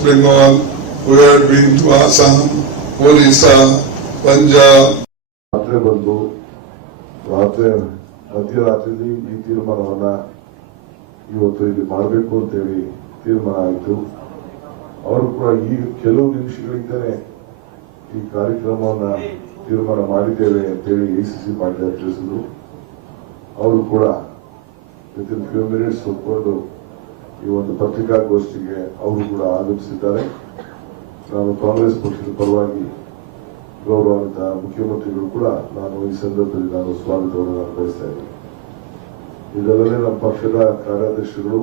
West Bengal, we had been to Assam, Orissa, Punjab. ರಾತ್ರಿ ಬಂದು ಮಧ್ಯರಾತ್ರಿಯಲ್ಲಿ ಈ ತೀರ್ಮಾನವನ್ನ ಇವತ್ತು ಇಲ್ಲಿ ಮಾಡಬೇಕು ಅಂತೇಳಿ ತೀರ್ಮಾನ ಆಯಿತು. ಅವರು ಕೂಡ ಈಗ ಕೆಲವು ನಿಮಿಷಗಳಿಂದಲೇ ಈ ಕಾರ್ಯಕ್ರಮವನ್ನ ತೀರ್ಮಾನ ಮಾಡಿದ್ದೇವೆ ಅಂತೇಳಿ ACC ಪಾಟೀಲ್ ತಿಳಿಸಿದ್ರು. ಅವರು ಕೂಡ ವಿತಿನ್ ಫ್ಯೂ ಮಿನಿಟ್ಸ್ ಒಪ್ಪಿಕೊಂಡು ಈ ಒಂದು ಪತ್ರಿಕಾಗೋಷ್ಠಿಗೆ ಅವರು ಕೂಡ ಆಗಮಿಸಿದ್ದಾರೆ. ನಾನು ಕಾಂಗ್ರೆಸ್ ಪಕ್ಷದ ಪರವಾಗಿ ಗೌರವಾನ್ವಿತ ಮುಖ್ಯಮಂತ್ರಿಗಳು ಕೂಡ ನಾನು ಈ ಸಂದರ್ಭದಲ್ಲಿ ನಾನು ಸ್ವಾಗತವನ್ನು ನಾನು ಬಯಸ್ತಾ ಇದ್ದೇನೆ. ಇದಲ್ಲದೆ ನಮ್ಮ ಪಕ್ಷದ ಕಾರ್ಯಾಧ್ಯಕ್ಷರು,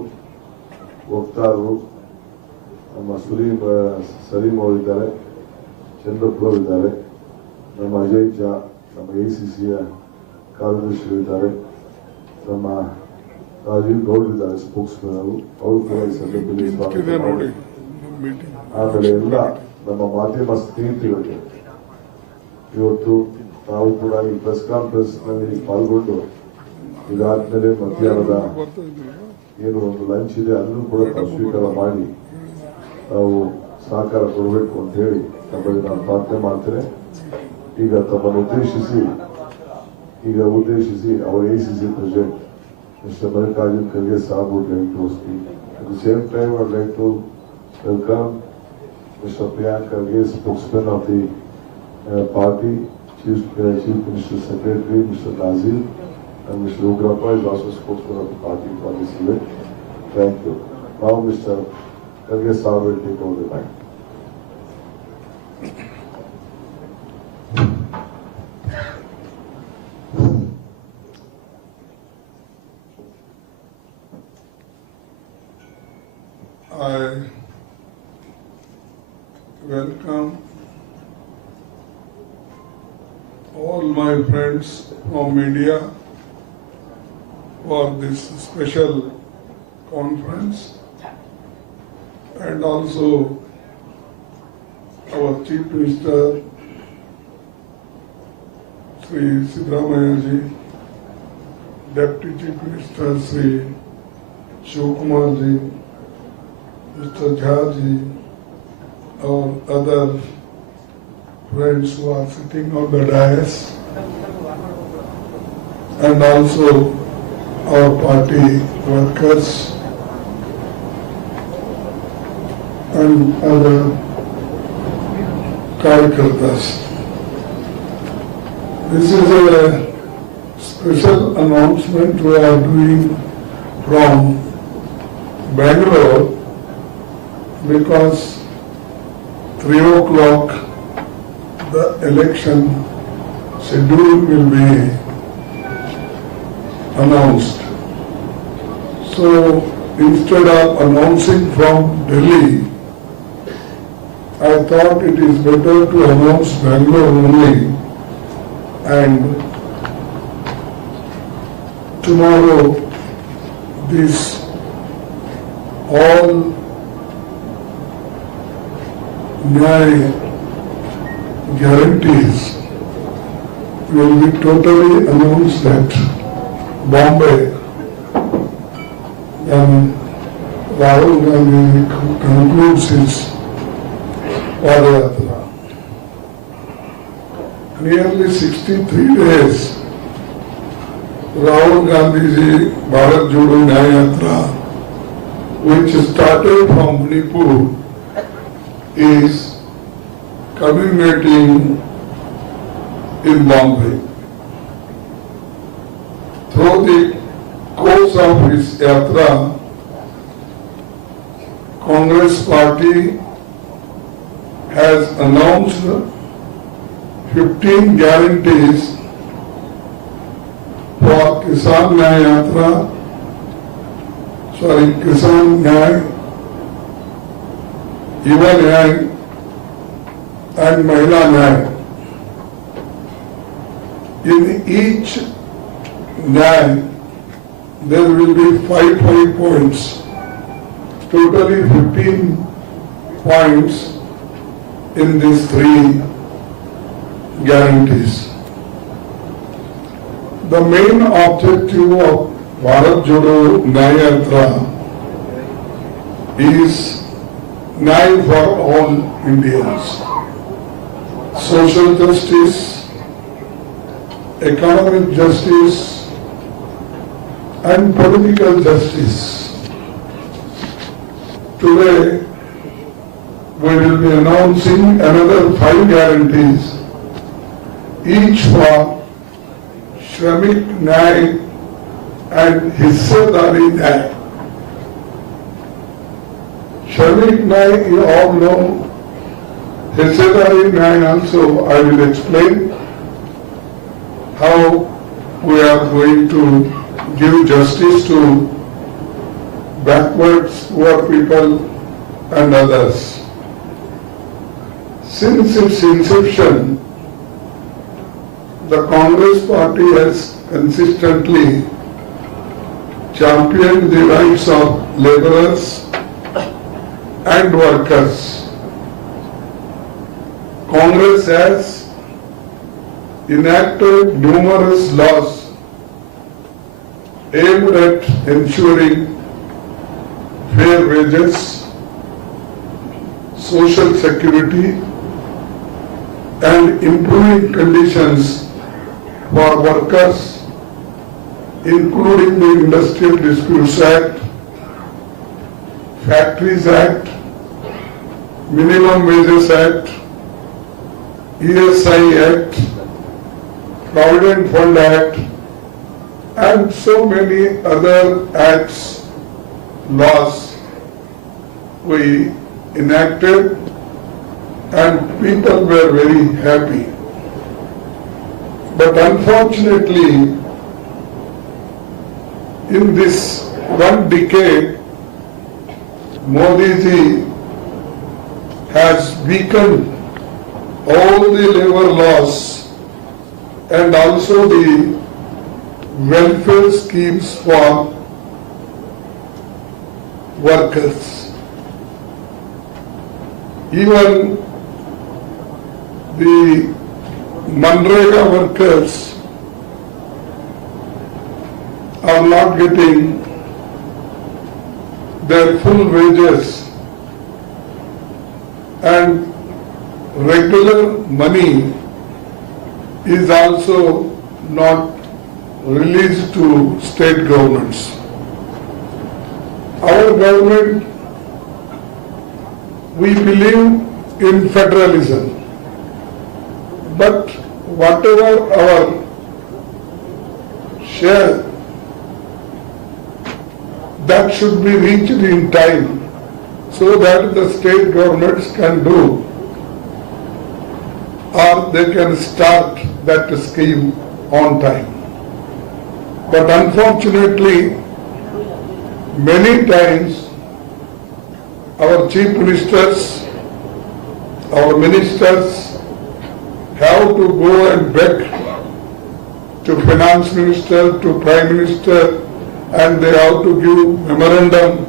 ವಕ್ತಾರರು, ನಮ್ಮ ಸಲೀಂ ಅವರಿದ್ದಾರೆ, ಚಂದ್ರಪ್ಪ ಅವರಿದ್ದಾರೆ, ನಮ್ಮ ಅಜಯ್ ಜಾ, ನಮ್ಮ ACCಯ ಕಾರ್ಯದರ್ಶಿಗಳಿದ್ದಾರೆ, ನಮ್ಮ ರಾಜೀವ್ ಗೌಡ್ ಇದ್ದಾರೆ, ಸ್ಪೋಕ್ಸ್ಮನ್ ಅವರು ಕೂಡ ಈ ಸಂದರ್ಭದಲ್ಲಿ ಸ್ವಾಗತ ಮಾಡಿ. ಆಮೇಲೆ ಎಲ್ಲ ನಮ್ಮ ಮಾಧ್ಯಮ ಸ್ನೇಹಿತರಿಗೆ ಇವತ್ತು ನಾವು ಕೂಡ ಈ ಪ್ರೆಸ್ ಕಾನ್ಫರೆನ್ಸ್ ನಲ್ಲಿ ಪಾಲ್ಗೊಂಡು ಇದಾದ್ಮೇಲೆ ಮಧ್ಯಾಹ್ನದ ಏನು ಒಂದು ಲಂಚ್ ಇದೆ ಅದನ್ನು ಕೂಡ ನಾವು ಸ್ವೀಕಾರ ಮಾಡಿ ನಾವು ಸಹಕಾರ ಕೊಡಬೇಕು ಅಂತ ಹೇಳಿ ತಮ್ಮಲ್ಲಿ ನಾನು ಪ್ರಾರ್ಥನೆ ಮಾಡ್ತೇನೆ. ಈಗ ತಮ್ಮನ್ನು ಉದ್ದೇಶಿಸಿ ಅವರ ACC president Mr. Mallikarjun Kharge Sahab would like to speak. At the same time, I would like to welcome Mr. Priyank Kharge, spokesman of the party, Chief Minister Secretary, Mr. Nazir, and Mr. Ugrappa is also spokesman of the party for this event. Thank you. Now Mr. Kharge Sahab will take over the mic. I welcome all my friends from media for this special conference, and also our Chief Minister Shri Sidramaya-ji, Deputy Chief Minister Shri Shivakumar-ji, Mr. Jha-ji, or other friends who are sitting on the dais, and also our party workers and other karyakartas. This is a special announcement we are doing from Bengaluru, because 3 o'clock the election schedule will be announced. So instead of announcing from Delhi, I thought it is better to announce Bengaluru only, and tomorrow this all guarantees will be totally announced at Bombay, when Rahul Gandhi concludes his Padayatra. Nearly 63 days Rahul Gandhiji Bharat Jodo Nyaya Yatra, which started from Manipur, is culminating in Bombay. Through the course of his yatra, Congress party has announced 15 guarantees for Kisan Nyaya, Yuva Nyaya and Mahila Nyaya. In each Nyaya, there will be 5 points, totally 15 points in these 3 guarantees. The main objective of Bharat Jodo Nyaya Yatra is nyaya for all Indians. Social justice, economic justice, and political justice. Today, we will be announcing another 5 guarantees, each for Shramik Nyay and Hissadari Nyay. Shramik Nyay, you all know. Hissadari Nyay also, I will explain how we are going to give justice to backwards poor people and others. Since its inception, the Congress party has consistently championed the rights of laborers and workers. Congress has enacted numerous laws aimed at ensuring fair wages, social security, and improving conditions for workers, including the Industrial Disputes Act, Factories Act, Minimum Wages Act, ESI Act, Provident Fund Act, and so many other acts, laws we enacted, and people were very happy. But unfortunately, in this 1 decade, Modi ji has weakened all the labor laws and also the welfare schemes for workers. Even the Manrega workers are not getting their full wages, and regular money is also not released to state governments. Our government, we believe in federalism, but whatever our share, that should be reached in time so that the state governments can do, or they can start that scheme on time. But unfortunately, many times our chief ministers, our ministers have to go and beg to finance minister, to prime minister, and they have to give memorandum.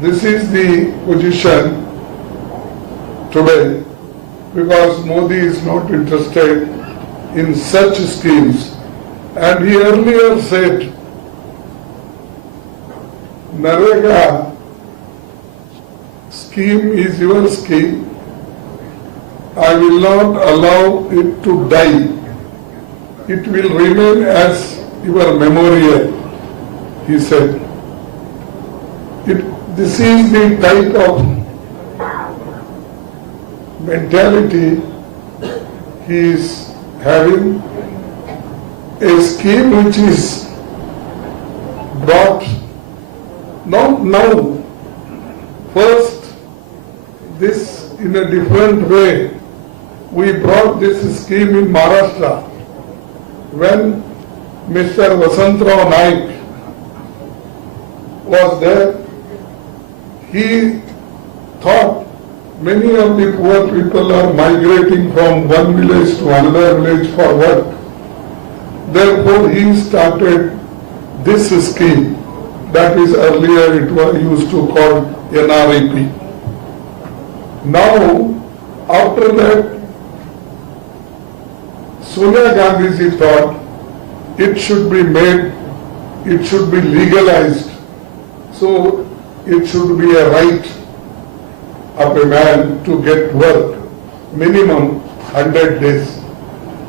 This is the position today, because Modi is not interested in such schemes. And he earlier said, Narega scheme is your scheme. I will not allow it to die. It will remain as your memorial, he said. This is the type of mentality he is having. A scheme which is brought not now, first this in a different way. We brought this scheme in Maharashtra when Mr. Vasantrao Naik was there. He thought many of the poor people are migrating from one village to another village for work. Therefore, he started this scheme, that is earlier it was used to call NREP. Now, after that, Sonia Gandhi ji thought it should be made, it should be legalized, so it should be a right of a man to get work, minimum 100 days.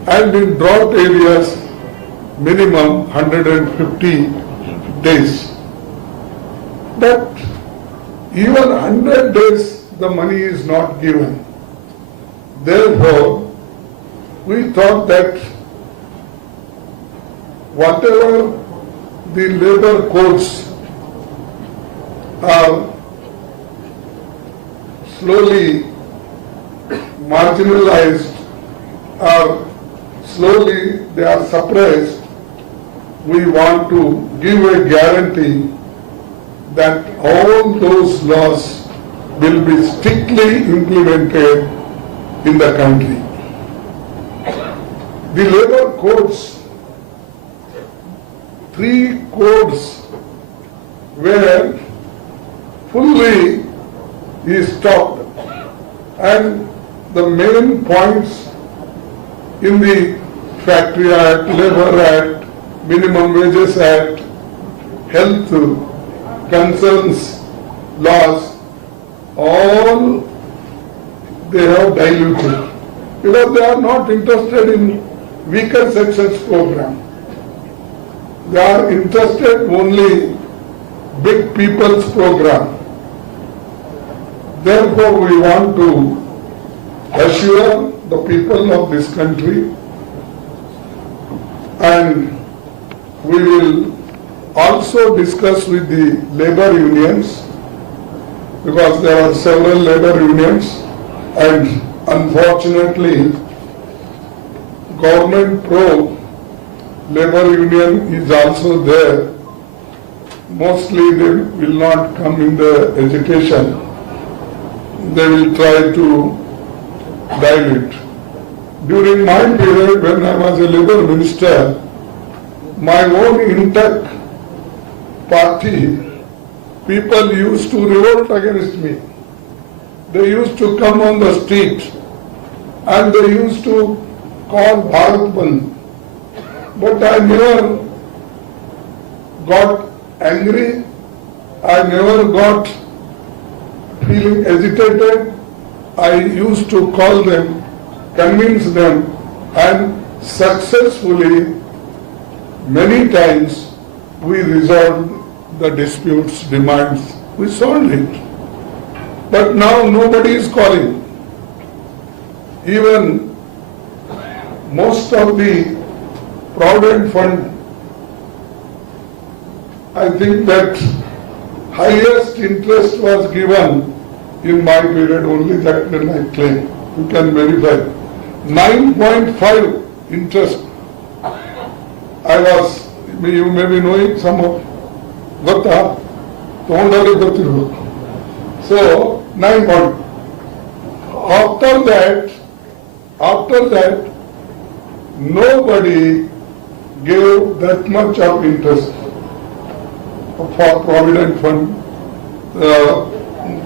And in drought areas, minimum 150 days. But even 100 days the money is not given. Therefore, we thought that whatever the labor codes are slowly marginalized or slowly they are suppressed, we want to give a guarantee that all those laws will be strictly implemented in the country. The labor codes, 3 codes were fully stopped, and the main points in the Factory Act, Labour Act, Minimum Wages Act, Health Concerns laws, all they have diluted because they are not interested in weaker sections program. They are interested only big people's program. Therefore, we want to assure the people of this country, and we will also discuss with the labor unions, because there are several labor unions, and unfortunately government pro labor union is also there. Mostly they will not come in the agitation. They will try to dilute. During my period when I was a labor minister, my own intact party people used to revolt against me. They used to come on the street and they used to call Bharat Bandh. But I never got angry, I never got feeling agitated. I used to call them, convince them, and successfully many times we resolved the disputes, demands, we solved it. But now nobody is calling. Even most of the Provident Fund, I think that highest interest was given in my period, only that will I claim. You can verify. 9.5 interest. I was, you may be knowing some of Gata, so 9 point. After that, nobody gave that much of interest for Provident Fund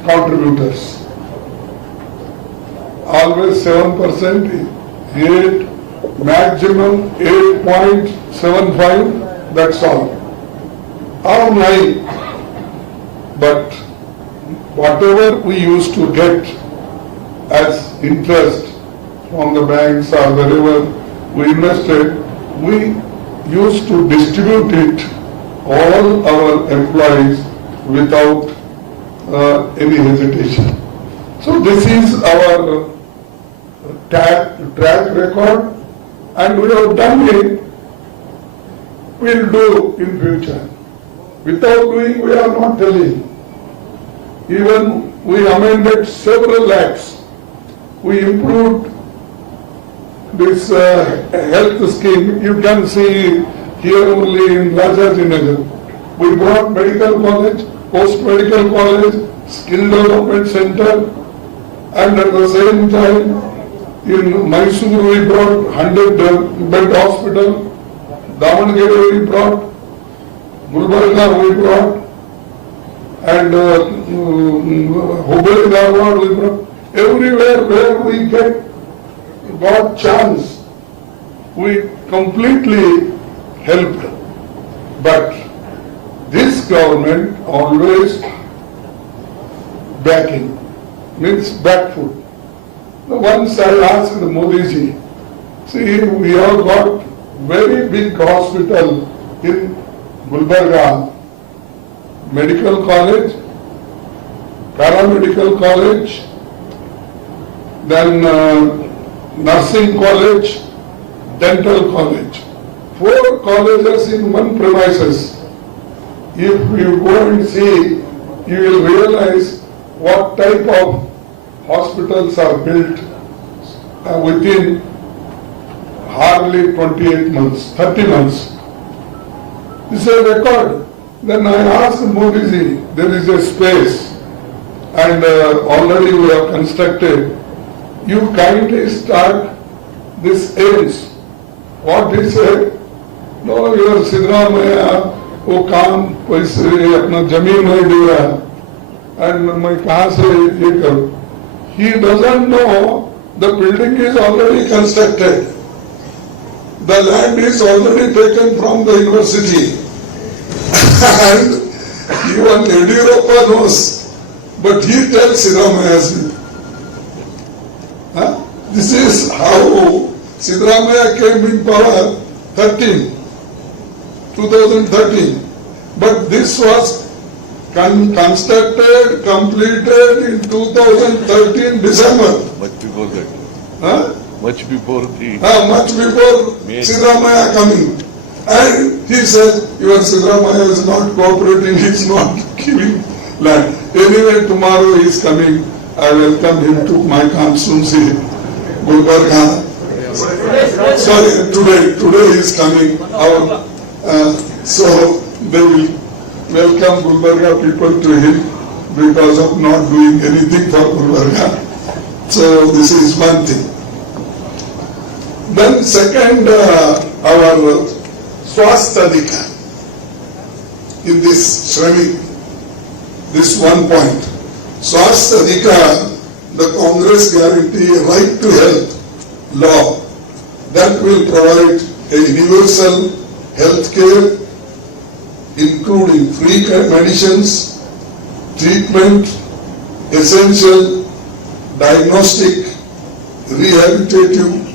contributors. Always 7%, 8, maximum 8.75, that's all. Or 9. But whatever we used to get as interest from the banks or wherever we invested, we used to distribute it all our employees without any hesitation. So this is our track record, and we have done it, we'll do in future. Without doing, we are not telling. Even we amended several acts. We improved this health scheme. You can see here only in Rajajinagar. We brought medical college, post-medical college, skill development center, and at the same time in Mysore we brought 100-bed hospital, Davangere we brought, Gulbarga we brought, and Hubballi Dharwad we brought. Everywhere where we got chance, we completely helped. But this government always backing. means back foot. Once I asked Modi ji, see, we have got very big hospital in Gulbarga, medical college, paramedical college, then nursing college, dental college. 4 colleges in one premises. If you go and see, you will realize what type of hospitals are built within hardly 28 months, 30 months. This is a record. Then I asked Modi ji, there is a space and already we have constructed. You kindly start this aims. What he said? No, your Sidramaya, वो काम पैसे अपना जमीन नहीं दे रहा and मैं कहाँ से ये करूँ? He doesn't know the building is already constructed. The land is already taken from the university. And even Yediyurappa knows, but he tells Sidramaya. Huh? This is how Sidramaya came in power, 2013. But this was constructed, completed in 2013 December. Much before that. Huh? Much before the... Much before Sidramaya coming. And he said, your Sidramaya is not cooperating, he is not giving land. Anyway, tomorrow he is coming. I welcome him to my constituency, Gulbarga. Sorry, today he is coming. So they will welcome Gulbarga people to him because of not doing anything for Gulbarga. So this is one thing. Then second, our Swasthadika in this Shramik, this one point. Swasthadika, the Congress guarantee a right to health law that will provide a universal health care, including free medicines, treatment, essential diagnostic, rehabilitative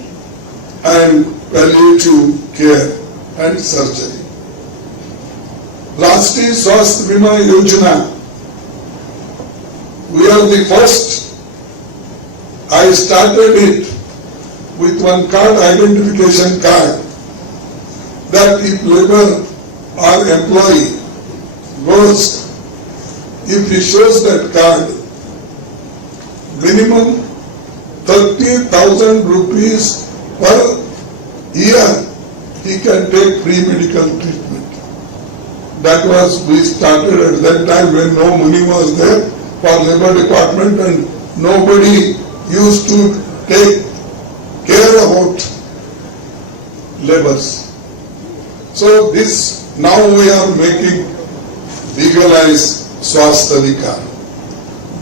and palliative care and surgery. Rashtriya Swasthya Bima Yojana. We are the first. I started it with one card, identification card, that if labor or employee goes, if he shows that card, minimum 30,000 rupees per year, he can take free medical treatment. That was, we started at that time when no money was there for labor department and nobody used to take care about laborers. So this, now we are making legalized Swasthadika.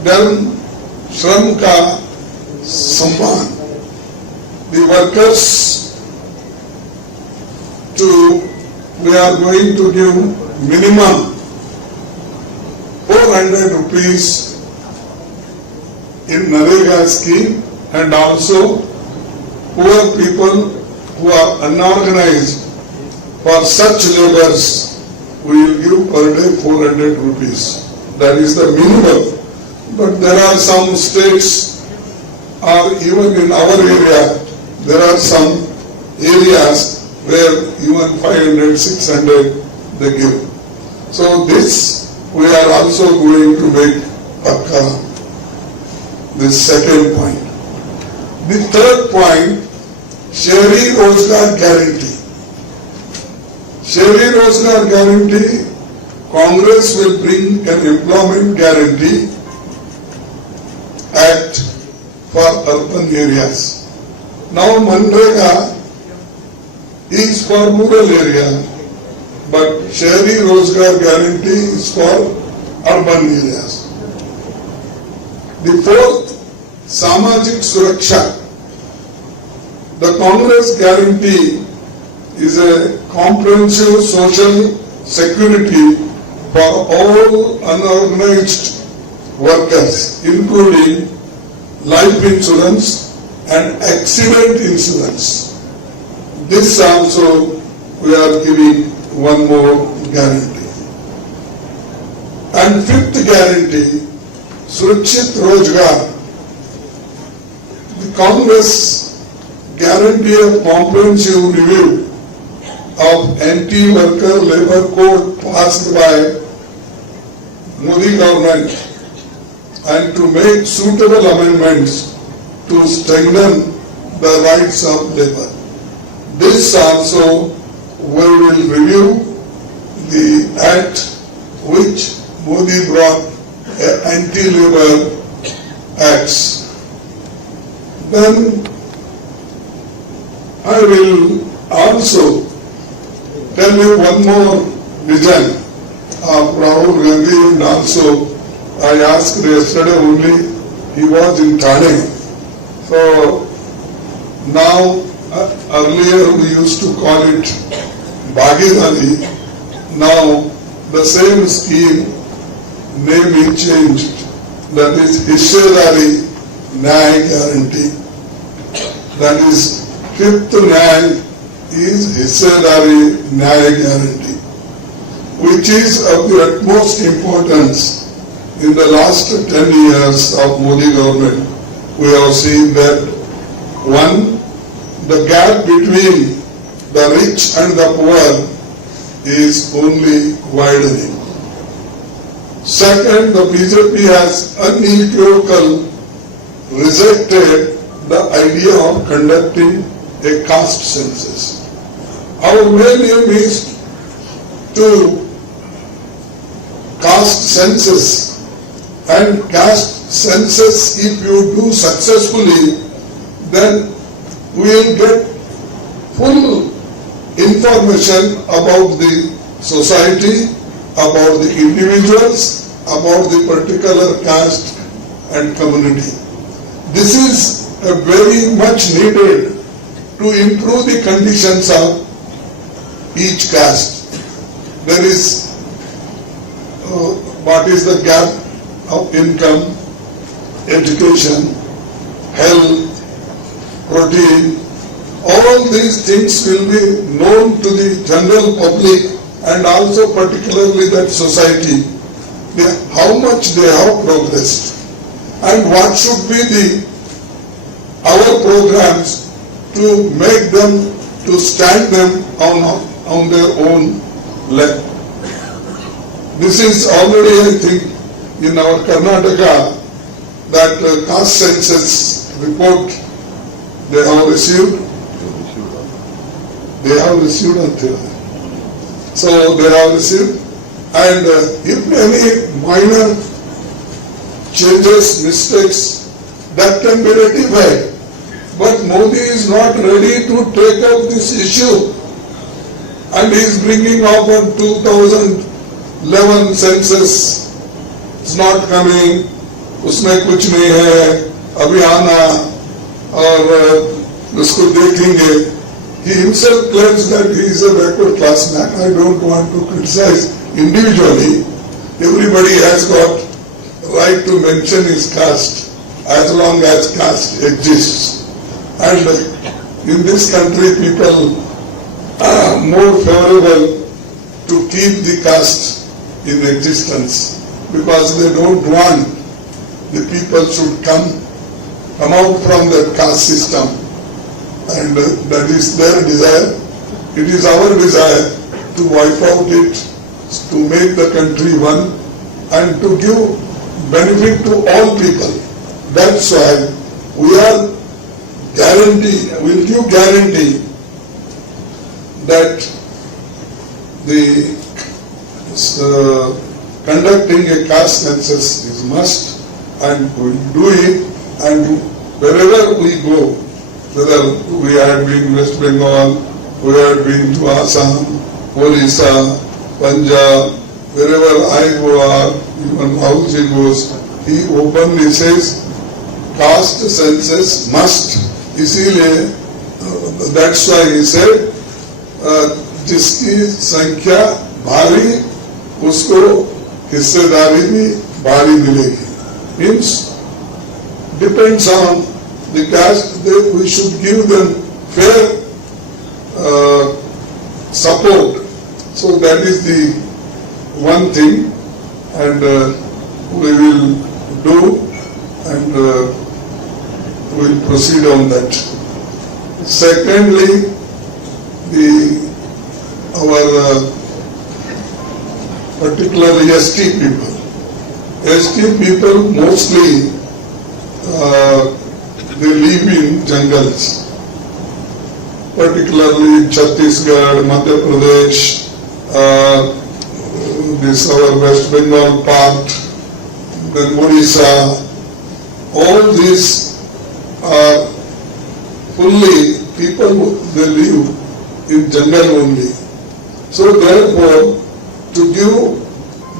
Then Shram Ka Samman. The workers we are going to give minimum 400 rupees in Narega scheme, and also poor people who are unorganized, for such laborers we will give per day 400 rupees. That is the minimum. But there are some states, or even in our area, there are some areas where even 500, 600 they give. So this we are also going to make pakka. This second point. The third point, Shehri Rozgar Guarantee. Shehri Rozgar Guarantee, Congress will bring an employment guarantee act for urban areas. Now Manrega is for rural area, but Shehri Rozgar Guarantee is for urban areas. The fourth, Samajik Suraksha. The Congress guarantee is a comprehensive social security for all unorganized workers, including life insurance and accident insurance. This also we are giving one more guarantee. And fifth guarantee, Surakshit Rozgar. The Congress guarantee a comprehensive review of anti-worker labor code passed by Modi government and to make suitable amendments to strengthen the rights of labor. This also we will review the act which Modi brought, anti-labor acts. Then I will also tell you one more vision of Rahul Gandhi, and also I asked yesterday only, he was in Thane. So now, earlier we used to call it Bhagidari. Now the same scheme name is changed, that is Hissedari Nyay Guarantee. That is fifth Nyay is Hissedari Nyay Guarantee, which is of the utmost importance. In the last 10 years of Modi government, we have seen that one, the gap between the rich and the poor is only widening. Second, the BJP has unequivocal rejected the idea of conducting a caste census. Our main aim is to caste census, and caste census, if you do successfully, then we will get full information about the society, about the individuals, about the particular caste and community. This is a very much needed to improve the conditions of each caste. There is what is the gap of income, education, health, protein. All these things will be known to the general public and also particularly that society, how much they have progressed and what should be our programs to make them, to stand them on their own leg. This is already, I think, in our Karnataka, that caste census report they have received. They have received until. So they have received, and if any minor changes, mistakes, that can be rectified. But Modi is not ready to take up this issue, and he is bringing up on 2011 census. It's not coming, उसमें कुछ नहीं है, अभी आना और उसको देखेंगे. He himself claims that he is a backward class man. I don't want to criticize individually. Everybody has got right to mention his caste as long as caste exists. And in this country, people are more favorable to keep the caste in existence because they don't want the people should come out from that caste system. And that is their desire. It is our desire to wipe out it, to make the country one, and to give benefit to all people. That's why we are will give guarantee that the conducting a caste census is must, and we will do it, and wherever we go, whether we had been West Bengal, we had been to Assam, Orissa, Punjab, wherever I go, even house he goes, he openly says, caste census must. इसीलिए that's why he said, जिसकी संख्या भारी उसको हिस्सेदारी भी भारी मिलेगी. Means depends on the caste. We should give them fair support. So that is the one thing, and we will do, and we will proceed on that. Secondly, our particularly ST people. ST people mostly they live in jungles, particularly Chhattisgarh, Madhya Pradesh, this our West Bengal part, then Odisha. All these are fully people, they live in jungle only. So therefore, to give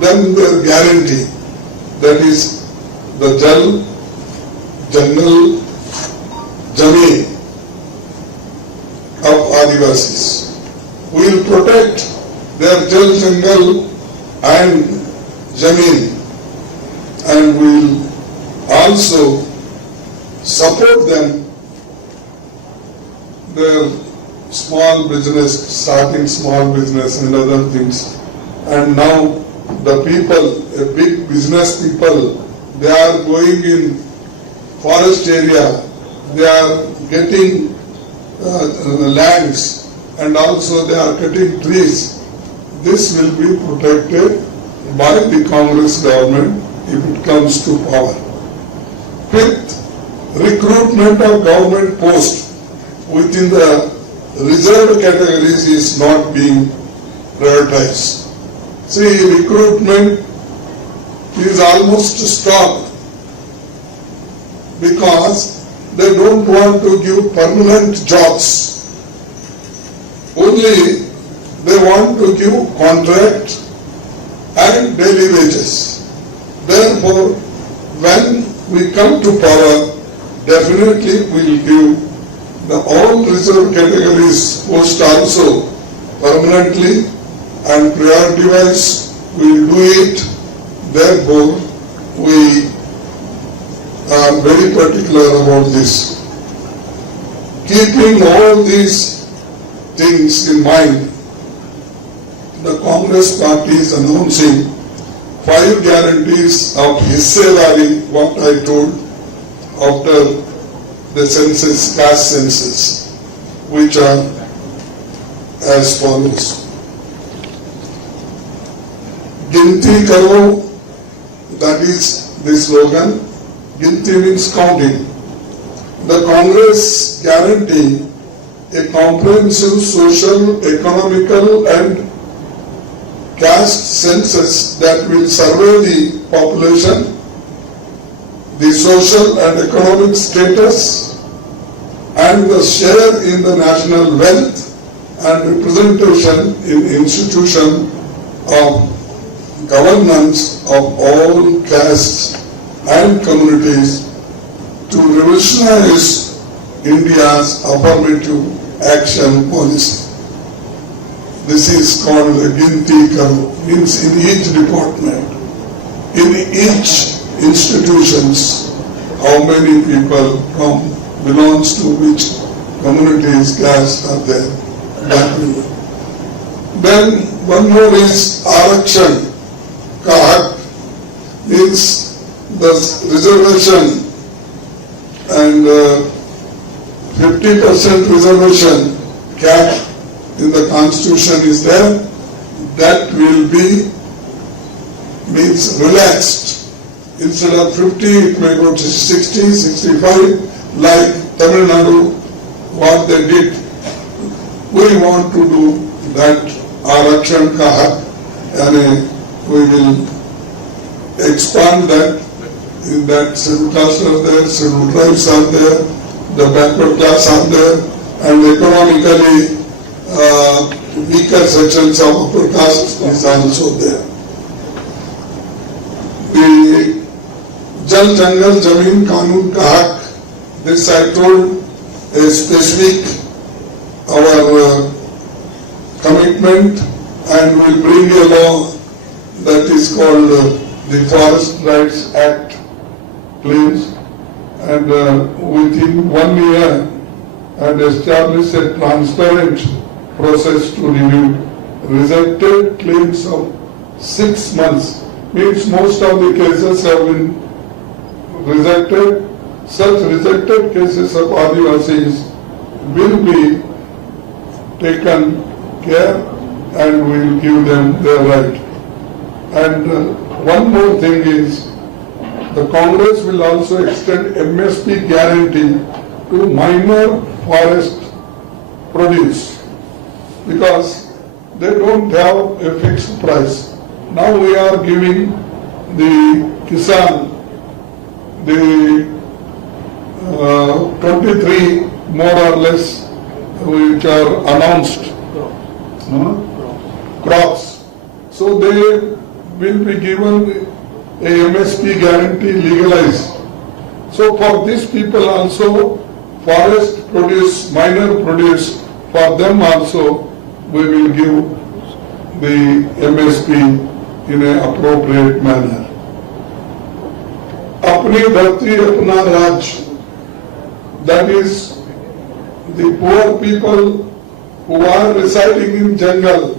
them their guarantee, that is the Jal, Jungle, Jameen of Adivasis. We will protect their Jal, Jungle and Jameen, and we will also support them, their small business, starting small business and other things. And now the people, a big business people, they are going in forest area, they are getting lands, and also they are cutting trees. This will be protected by the Congress government if it comes to power. Fifth, recruitment of government posts within the reserved categories is not being prioritized. See, recruitment is almost stopped because they don't want to give permanent jobs. Only they want to give contract and daily wages. Therefore, when we come to power, definitely we will give the all reserved categories post also permanently, and priority wise we will do it. Therefore, we are very particular about this. Keeping all these things in mind, the Congress party is announcing 5 guarantees of Hissewari, what I told after the census, caste census, which are as follows. Ginti karo, that is the slogan. Ginti means counting. The Congress guarantee a comprehensive social, economical and caste census that will survey the population, the social and economic status, and the share in the national wealth and representation in institution of governance of all castes and communities to revolutionize India's affirmative action policy. This is called a Ginti Karo, means in each department, in each institutions, how many people belongs to which communities, caste are there. That will. Then one more is Arakshan ka hak, means the reservation and 50% reservation cap in the constitution is there. That will be means relaxed. Instead of 50, it may go to 60, 65, like Tamil Nadu, what they did. We want to do that Arakshan ka hak, and we will expand that. In that scheduled castes are there, scheduled tribes are there, the backward class are there, and economically weaker sections of upper caste is also there. The Jal Jangal Jameen Kanun Ka Hak, this I told a specific our commitment, and will bring a law that is called the Forest Rights Act, please. and within 1 year and establish a transparent process to review rejected claims of 6 months. Means most of the cases have been rejected. Such rejected cases of Adivasis will be taken care and will give them their right. And one more thing is, the Congress will also extend MSP guarantee to minor forest produce because they don't have a fixed price. Now we are giving the Kisan the 23 more or less which are announced crops. So they will be given a MSP guarantee legalized. So for these people also, forest produce, minor produce, for them also we will give the MSP in an appropriate manner. Apni dhati apna raj, that is the poor people who are residing in jungle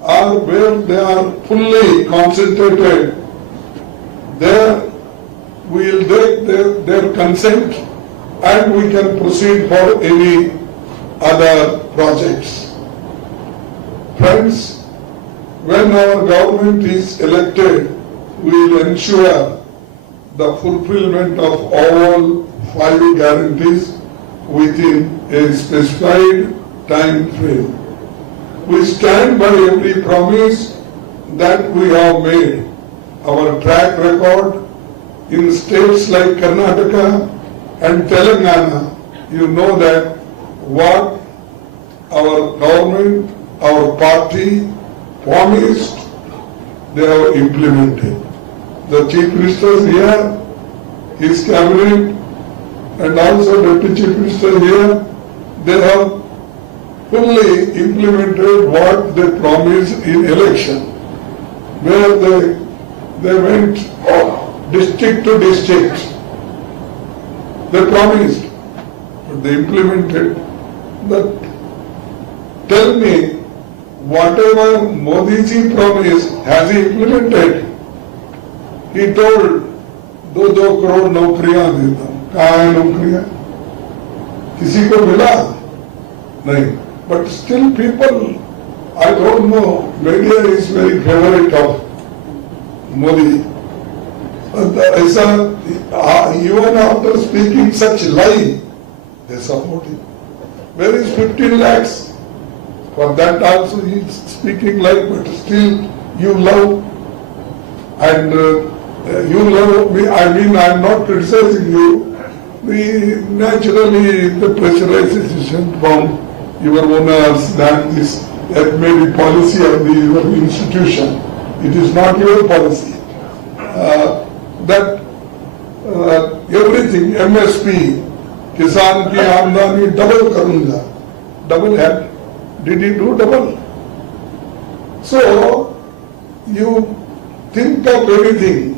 or where they are fully concentrated, there we will take their consent and we can proceed for any other projects. Friends, when our government is elected, we will ensure the fulfillment of all 5 guarantees within a specified time frame. We stand by every promise that we have made. Our track record in states like Karnataka and Telangana, you know that what our government, our party promised, they have implemented. The Chief Minister here, his cabinet, and also Deputy Chief Minister here, they have fully implemented what they promised in election, where they went district to district. They promised, but they implemented. But tell me, whatever Modi ji promised, has he implemented? He told, 2 crore नौकरियां देता हूं. कहाँ है नौकरियां? किसी को मिला? नहीं. But still people, I don't know, media is very favorite of Modi. ऐसा, even after speaking such lie, they support him. Where is 15 lakhs? For that also he is speaking like, but still you love, and you love me. I mean, I am not criticizing you. Naturally, the pressurization from your owners that this that may be policy of your institution. It is not your policy. That everything, MSP, किसान की आमदनी double करूंगा. Double had. Did he do double? So, you think of anything,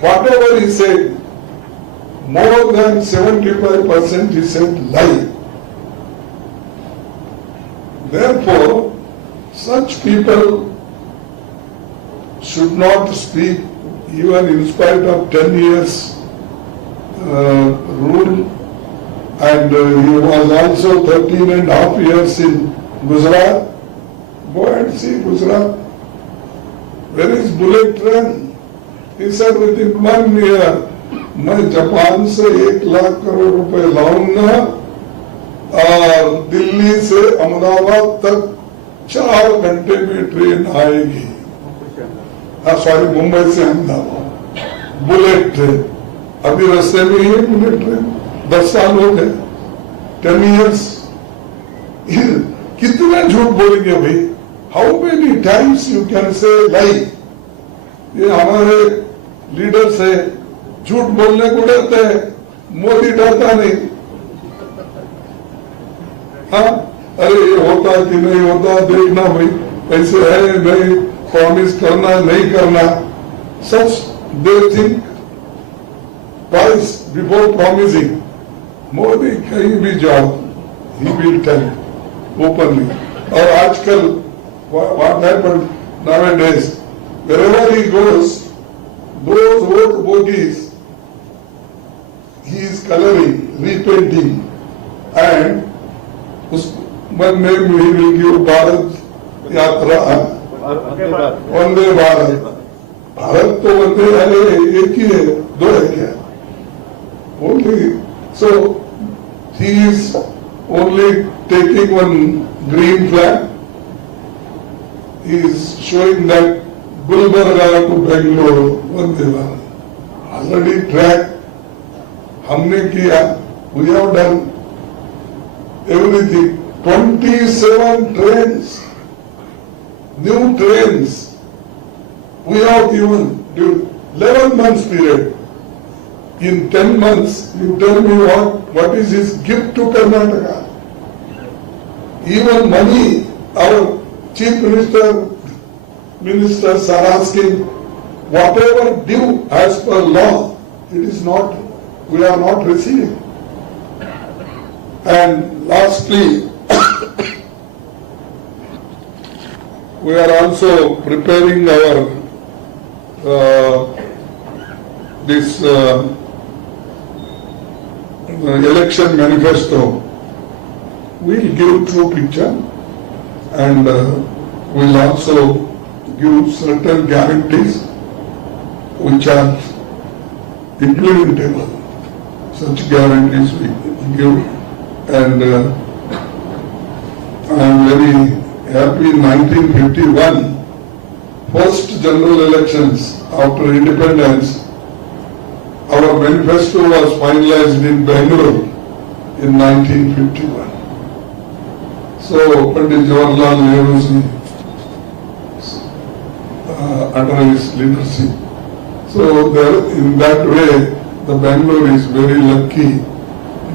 whatever he said, more than 75% he said lie. Therefore, such people should not speak even in spite of 10 years rule, and he was also 13 and a half years in Gujarat. Go and see Gujarat. Where is bullet train? He said within 1 year, मैं Japan से 1 लाख करोड़ रुपए लाऊंगा और दिल्ली से अहमदाबाद तक 4 घंटे में train आएगी. सॉरी, मुंबई से अहमदाबाद बुलेट ट्रेन. अभी रास्ते में ही बुलेट ट्रेन. 10 साल हो गए, 10 years. कितना झूठ बोलेंगे भाई? How many times you can say lie? ये हमारे लीडर्स है, झूठ बोलने को डरते हैं. मोदी डरता नहीं. हाँ, अरे ये होता कि नहीं होता देखना भाई, ऐसे है नहीं, प्रॉमिस करना नहीं करना. Such they think twice before promising, Modi kahin bhi jao, he will tell openly. Or aajkal, what happened nowadays, wherever he goes, those vote bogies, he is coloring, repainting, and one name he will give Bharat Yatra, Vande Bharat. Bharat तो वंदे है, एक ही है, दो है क्या? Only so he is only taking one green flag. He is showing that Gulbarga to Bengaluru, Vande Bharat. Already track हमने किया, we have done everything. 27 trains, new trains. We have given during 11 months period. In 10 months, you tell me what is his gift to Karnataka? Even money, our chief ministers are asking, whatever due as per law, it is not, we are not receiving. And lastly, we are also preparing our this election manifesto. We'll give true picture and we'll also give certain guarantees which are implementable. Such guarantees we give, and I am very happy in 1951, first general elections after independence, our manifesto was finalized in Bengaluru in 1951. So Pandit Jawaharlal Nehru's under his leadership. So there, in that way, the Bengaluru is very lucky.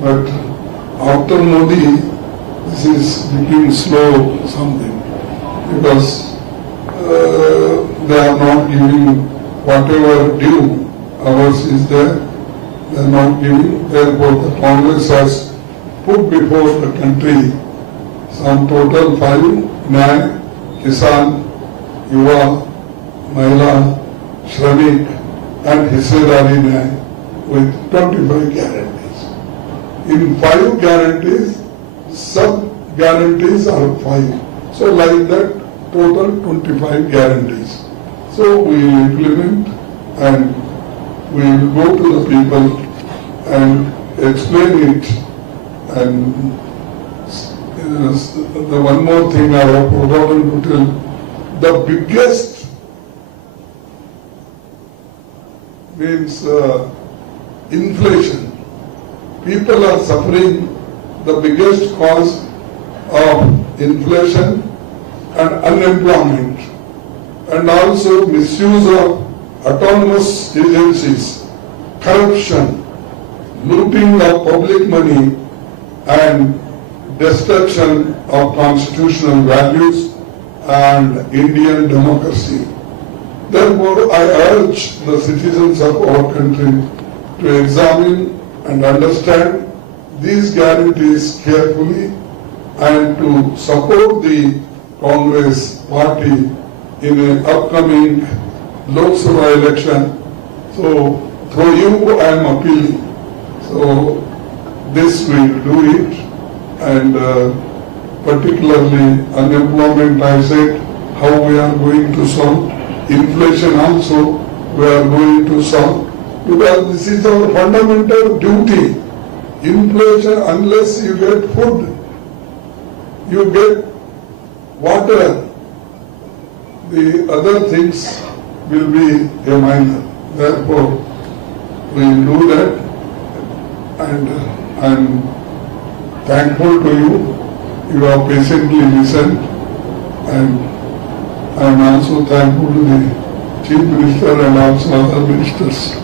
But after Modi, this is becoming slow something, because they are not giving whatever due ours is there, they are not giving. Therefore, the Congress has put before the country some total 5 Nyay, Kisan, Yuva, Mahila, Shramik and Hissedari Nyay with 25 guarantees. In 5 guarantees, sub-guarantees are 5. So like that, total 25 guarantees. So we will implement and we will go to the people and explain it. And the one more thing I have forgotten to tell, the biggest means inflation. People are suffering the biggest cause of inflation and unemployment, and also misuse of autonomous agencies, corruption, looting of public money, and destruction of constitutional values and Indian democracy. Therefore, I urge the citizens of our country to examine and understand these guarantees carefully and to support the Congress party in an upcoming Lok Sabha election. So, through you I am appealing. So, this we will do it, and particularly unemployment, I said how we are going to solve. Inflation also we are going to solve, because this is our fundamental duty. Inflation, unless you get food, you get water, the other things will be a minor. Therefore, we will do that, and I am thankful to you. You have patiently listened, and I am also thankful to the Chief Minister and also other ministers who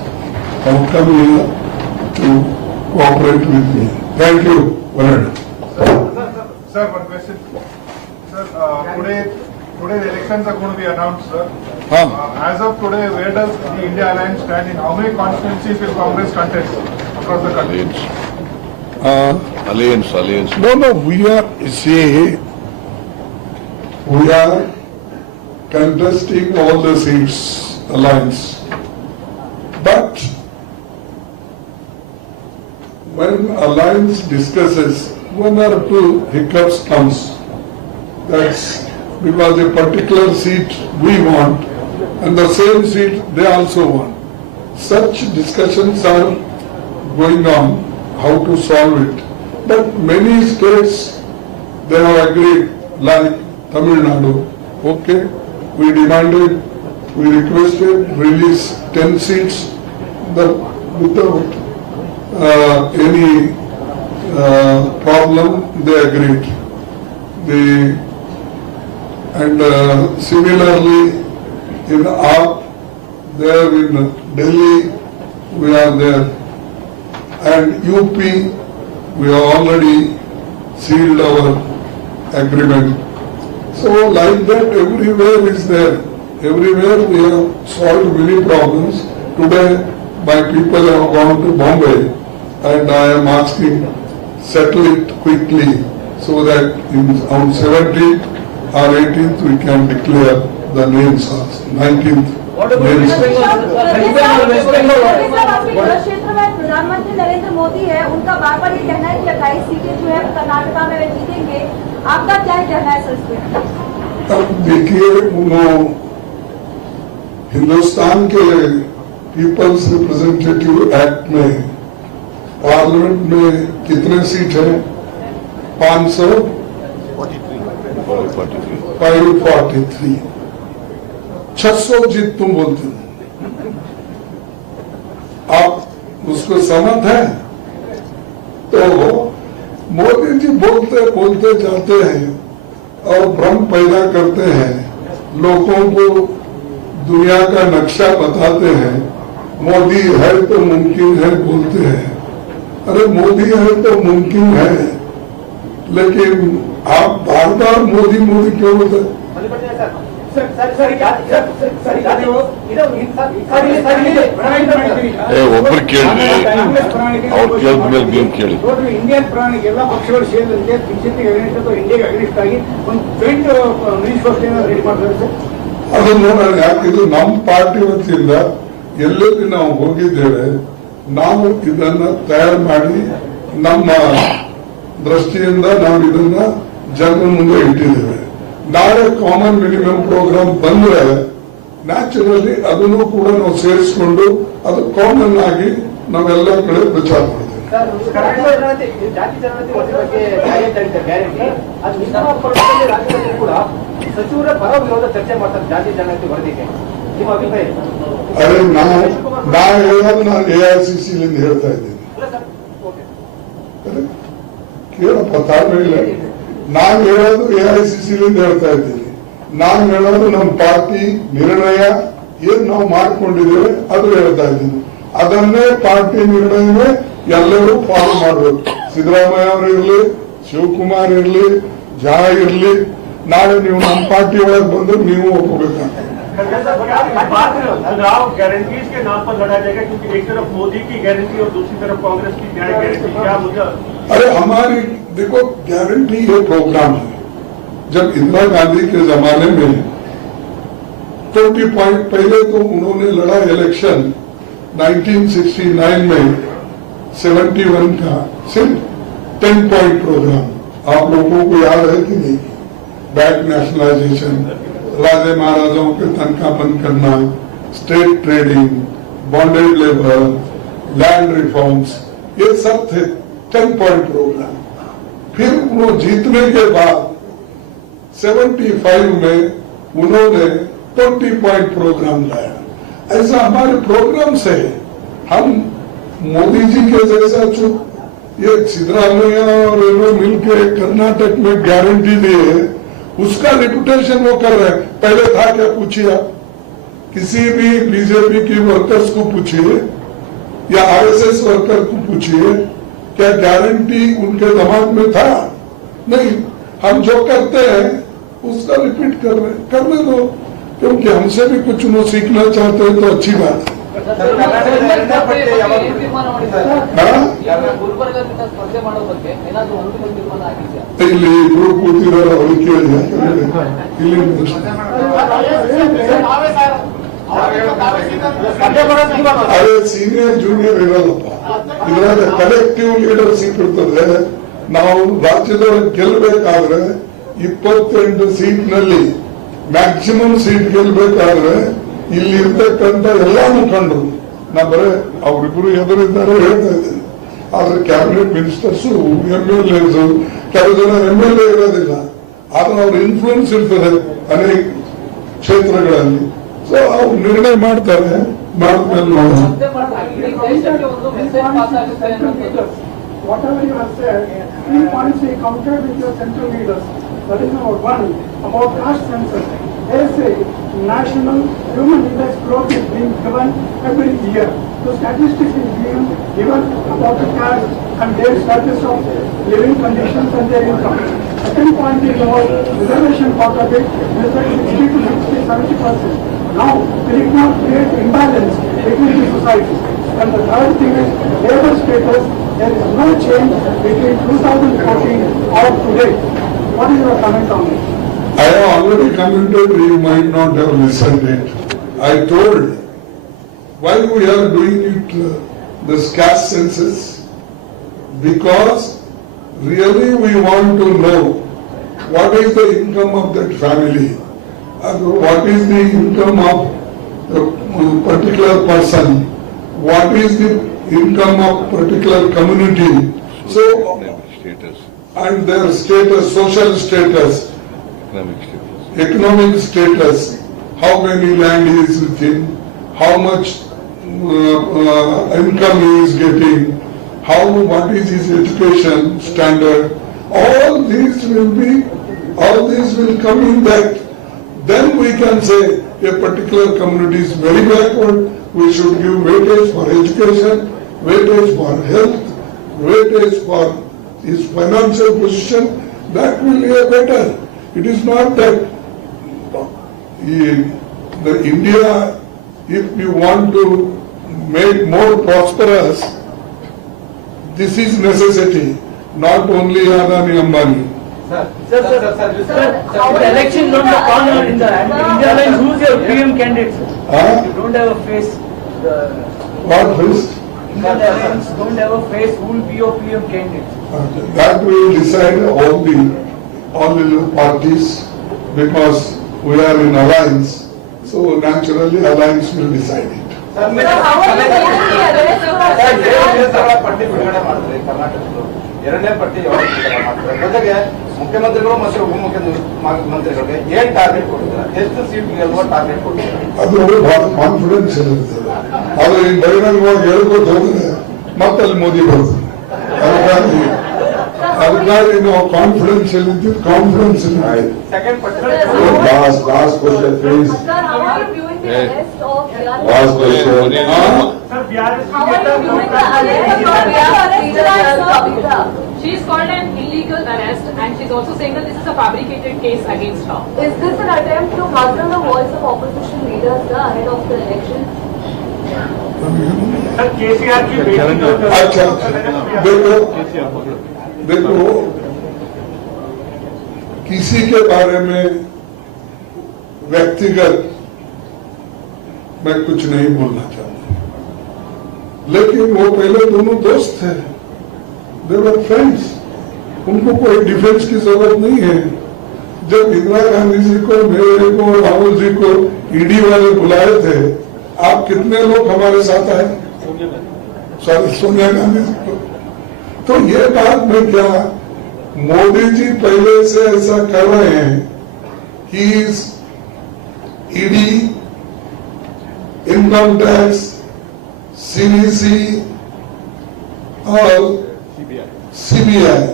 have come here to cooperate with me. Thank you. Well, Sir, one question. Sir, today the elections are going to be announced, sir. As of today, where does the India Alliance stand? In how many constituencies will Congress contest? across the country? Alliance. No, we are contesting all the seats, alliance. But when alliance discusses, one or two hiccups comes. That's because a particular seat we want and the same seat they also want. Such discussions are going on, how to solve it. But many states, they have agreed, like Tamil Nadu. Okay, we demanded, we requested release 10 seats without any problem, they agreed. Similarly, in AAP, there in Delhi, we are there. And UP, we have already sealed our agreement. So like that, everywhere is there. Everywhere we have solved many problems. Today, my people have gone to Bombay and I am asking, settle it quickly so that on 17th or 18th we can declare the names also. 19th. names. क्षेत्र में प्रधानमंत्री नरेंद्र मोदी है, उनका बार बार ये कहना है कि 28 सीटें जो है कर्नाटका में वे जीतेंगे। आपका क्या कहना है सर इस पे? अब देखिए, हिंदुस्तान के पीपल्स रिप्रेजेंटेटिव एक्ट में पार्लियामेंट में कितने सीट है? 543। 600 जीत तुम बोलते हो, आप उसको सहमत है? तो मोदी जी बोलते जाते हैं और भ्रम पैदा करते हैं, लोगों को दुनिया का नक्शा बताते हैं। मोदी है तो मुमकिन है बोलते हैं। अरे मोदी है तो मुमकिन है, लेकिन आप बार बार मोदी क्यों बोलते हैं? ಒಬ್ಬರು ಕೇಳಿ ಅವ್ರು ಕೇಳಿದ ಮೇಲೆ ನೀವು ಕೇಳಿ. ಇಂಡಿಯನ್ ಪ್ರಾಣಿಗೆ ಎಲ್ಲ ಪಕ್ಷಗಳು ಸೇರಿದಂತೆ ಬಿಜೆಪಿಗೆ ಅಗೇನ್ಸ್ಟ್ ಅಥವಾ ಇಂಡಿಯಾಗೆ ಅಗೇನ್ಸ್ಟ್ ಆಗಿ ಒಂದು ಜಾಯಿಂಟ್ ಮ್ಯಾನಿಫೆಸ್ಟೋನ ರೆಡಿ ಮಾಡ್ತಾರೆ ಸರ್. ಅದು ನೋಡೋಣ, ಯಾಕಿದು ನಮ್ಮ ಪಾರ್ಟಿ ವತಿಯಿಂದ ಎಲ್ಲೆಲ್ಲಿ ನಾವು ಹೋಗಿದ್ದೇವೆ, ನಾವು ಇದನ್ನ ತಯಾರು ಮಾಡಿ ನಮ್ಮ ದೃಷ್ಟಿಯಿಂದ ನಾವು ಇದನ್ನ ಜನರ ಮುಂದೆ ಇಟ್ಟಿದ್ದೇವೆ. ನಾಳೆ ಕಾಮನ್ ಮಿನಿಮಮ್ ಪ್ರೋಗ್ರಾಮ್ ಬಂದ್ರೆ ನ್ಯಾಚುರಲಿ ಅದನ್ನು ಕೂಡ ನಾವು ಸೇರಿಸಿಕೊಂಡು ಅದು ಕಾಮನ್ ಆಗಿ ನಾವೆಲ್ಲ ಕಡೆ ಪ್ರಚಾರ ಮಾಡ್ತೇವೆ. ಜಾತಿ ಜನಗಣತಿ ವರದಿ ಬಗ್ಗೆ ಗ್ಯಾರಂಟಿ ಅದು ರಾಜ್ಯದಲ್ಲಿ ಕೂಡ ಸಚಿವರ ಪರ ವಿರೋಧ ಚರ್ಚೆ ಮಾಡ್ತಾರೆ. ಜಾತಿ ಜನಗಣತಿ ವರದಿಗೆ ನಿಮ್ಮ ಅಭಿಪ್ರಾಯ? ಅರೆ ನಾವು ಹೇಳೋದು ನಾನು AICCಲಿಂದ ಹೇಳ್ತಾ ಇದ್ದೀನಿ. ಕೇಳಪ್ಪ, ತಾಳ್ಮೆಯಿಲ್ಲ. ನಾನು ಹೇಳೋದು AICCಲಿಂದ ಹೇಳ್ತಾ ಇದ್ದೀನಿ. ನಾನು ಹೇಳೋದು ನಮ್ಮ ಪಾರ್ಟಿ ನಿರ್ಣಯ ಏನ್ ನಾವು ಮಾಡ್ಕೊಂಡಿದ್ದೇವೆ ಅದು ಹೇಳ್ತಾ ಇದ್ದೀನಿ. ಅದನ್ನೇ ಪಾರ್ಟಿ ನಿರ್ಣಯವೇ ಎಲ್ಲರೂ ಫಾಲೋ ಮಾಡಬೇಕು. ಸಿದ್ದರಾಮಯ್ಯ ಅವರು ಇರಲಿ, ಶಿವಕುಮಾರ್ ಇರಲಿ, ಜಾ ಇರಲಿ, ನಾಳೆ ನೀವು ನಮ್ಮ ಪಾರ್ಟಿ ಒಳಗೆ ಬಂದ್ರೆ ನೀವು ಒಪ್ಪಬೇಕಾಗ್ತದೆ. चुनाव गारंटीज के नाम पर लड़ा जाएगा, क्योंकि एक तरफ मोदी की गारंटी और दूसरी तरफ कांग्रेस की न्याय गारंटी। क्या मुद्दा? अरे हमारी देखो, गारंटी ये प्रोग्राम है। जब इंदिरा गांधी के जमाने में 20 पॉइंट पहले तो उन्होंने लड़ा इलेक्शन 1969 में 71 का सिर्फ 10 पॉइंट प्रोग्राम। आप लोगों को याद है कि नहीं? बैंक नेशनलाइजेशन, राजे महाराजाओं के तनख्वाह बंद करना, state trading, bonded labour, land reforms, ये सब थे 10 पॉइंट प्रोग्राम। फिर वो जीतने के बाद 75 में उन्होंने 20 पॉइंट प्रोग्राम लाया। ऐसा हमारे प्रोग्राम से हम मोदी जी के जैसा चुप ये सिद्धरामैया और इन्होंने मिलकर कर्नाटक में गारंटी दी है, उसका रिपुटेशन वो कर रहे हैं। पहले था क्या पूछिए, आप किसी भी बीजेपी की वर्कर्स को पूछिए या RSS वर्कर को पूछिए, क्या गारंटी उनके दिमाग में था? नहीं। हम जो करते हैं उसका रिपीट कर रहे, करने दो, क्योंकि हमसे भी कुछ वो सीखना चाहते हैं तो अच्छी बात है। ಗುಲ್ಬರ್ಗದಿಂದ ಸ್ಪರ್ಧೆ ಮಾಡೋ ಬಗ್ಗೆ ಏನಾದ್ರು ಅಂತಿಮ ತೀರ್ಮಾನ ಆಗಿದೆಯಾ? ಇಲ್ಲಿ ಇಬ್ರು ಕೂತಿರೋರು ಅವ್ರು ಕೇಳಿ ಇಲ್ಲಿ ಅದೇ ಸೀನಿಯರ್ ಜೂನಿಯರ್ ಇರಲ್ಲಪ್ಪ, ಇದ್ರಾಗ ಕಲೆಕ್ಟಿವ್ ಲೀಡರ್ಶಿಪ್ ಇರ್ತದೆ. ನಾವು ರಾಜ್ಯದೊಳಗೆ ಗೆಲ್ಲಬೇಕಾದ್ರೆ 28 ಸೀಟ್ನಲ್ಲಿ ಮ್ಯಾಕ್ಸಿಮಮ್ ಸೀಟ್ ಗೆಲ್ಲಬೇಕಾದ್ರೆ ಇಲ್ಲಿ ಇರ್ತಕ್ಕಂಥ ಎಲ್ಲಾ ಮುಖಂಡರು, ನಾ ಬರೇ ಅವರಿಬ್ಬರು ಎದುರಿದ್ದಾರೆ ಹೇಳ್ತಾ ಇದ್ದೇನೆ, ಆದ್ರೆ ಕ್ಯಾಬಿನೆಟ್ ಮಿನಿಸ್ಟರ್ಸ್, MLAs, ಕೆಲವು ಜನ MLA ಇರೋದಿಲ್ಲ, ಆದ್ರೆ ಅವ್ರ ಇನ್ಫ್ಲೂಯೆನ್ಸ್ ಇರ್ತದೆ ಅನೇಕ ಕ್ಷೇತ್ರಗಳಲ್ಲಿ. ಸೊ ಅವ್ರು ನಿರ್ಣಯ ಮಾಡ್ತಾರೆ, ಮಾಡಿದ್ಮೇಲೆ ನೋಡೋಣ. Whatever you have said, 3 points we countered with your central leaders. That is number 1, about caste census. They say national human index growth is being given every year. So statistics is being given about the caste and their status of living conditions and their income. Second point is about reservation part of it, is that 60 to 70%. Now, we did not create imbalance between the societies. And the third thing is labor status. There is no change between 2014 or today. What is your comment on it? I have already commented, you might not have listened it. I told why we are doing it, this caste census, because really we want to know what is the income of that family, what is the income of a particular person, what is the income of particular community, so status, and their status, social status, economic status, how many land he is within, how much income he is getting, what is his education standard, all these will come in that. Then we can say a particular community is very backward, we should give weightage for education, weightage for health, weightage for his financial position, that will be better. It is not that the India, if you want to make more prosperous, this is necessity, not only Adani Ambani. Sir, The election don't have corner in the India line. Who's your PM candidate? You don't have a face. What is? Indian Alliance don't have a face. Who will be your PM candidate? That will decide all the parties, because we are in alliance. So naturally alliance will decide it. Sir, ಪಟ್ಟಿ ಬಿಡುಗಡೆ ಮಾಡಿದ್ರೆ ಕರ್ನಾಟಕದ್ದು 2ನೇ ಪಟ್ಟಿ ಯಾವಾಗ ಬಿಡುಗಡೆ ಮಾಡ್ತಾರೆ? ಜೊತೆಗೆ ಮುಖ್ಯಮಂತ್ರಿಗಳು ಮತ್ತು ಉಪಮುಖ್ಯಮಂತ್ರಿಗಳಿಗೆ ಏನ್ ಟಾರ್ಗೆಟ್ ಕೊಟ್ಟಿದ್ದಾರೆ? ಎಷ್ಟು ಸೀಟ್ ಗೆಲ್ಲುವ ಟಾರ್ಗೆಟ್ ಕೊಟ್ಟಿದ್ದಾರೆ? ಅದು ಬಹಳ ಕಾನ್ಫಿಡೆನ್ಸ್ ಇರುತ್ತದೆ. ಆದ್ರೆ ಈ ಬಹಿರಂಗವಾಗಿ ಹೇಳ್ಕೊತ ಹೋದ್ರೆ ಮತ್ತೆ ಅಲ್ಲಿ ಮೋದಿ ಬರ್ತಾರೆ. ಅದಕ್ಕಾಗಿ ನಾವು ಕಾನ್ಫಿಡೆನ್ಸ್ ಕಾನ್ಫಿಡೆನ್ಸ್ ಸೆಕೆಂಡ್ ಪಟ್ಟಿ Last question, please. Sir, how are you viewing the arrest of Last question. How are you viewing the arrest of She is called an illegal arrest and she is also saying that this is a fabricated case against her. Is this an attempt to muzzle the voice of opposition leaders ahead of the election? अच्छा, देखो किसी के बारे में व्यक्तिगत मैं कुछ नहीं बोलना चाहता, लेकिन वो पहले दोनों दोस्त थे, दे वर फ्रेंड्स, उनको कोई डिफेंस की जरूरत नहीं है. जब इंदिरा गांधी जी को, मेरे को, राहुल जी को ईडी वाले बुलाए थे, आप कितने लोग हमारे साथ आए? सॉरी, सोनिया गांधी जी को. तो ये बात में क्या, मोदी जी पहले से ऐसा कर रहे हैं कि ईडी, इनकम टैक्स, सीबीसी और सीबीआई,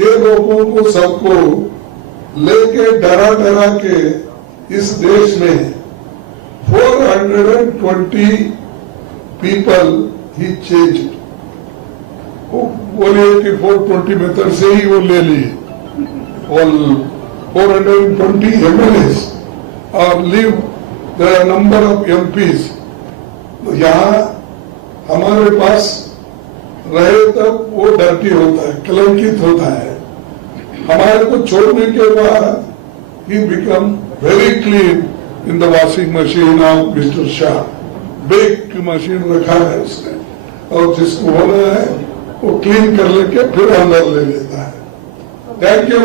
ये लोगों को सबको लेके डरा डरा के इस देश में 420 people he changed. वो बोले कि 420 मेथड से ही वो ले लिए, और 420 MLAs और leave there are number of MPs. तो यहाँ हमारे पास रहे तब वो डर्टी होता है, कलंकित होता है। हमारे को छोड़ने के बाद he become very clean in the washing machine of Mr. Shah. बेक की मशीन रखा है उसने, और जिसको होना है वो क्लीन कर लेके फिर अंदर ले लेता है। Thank you.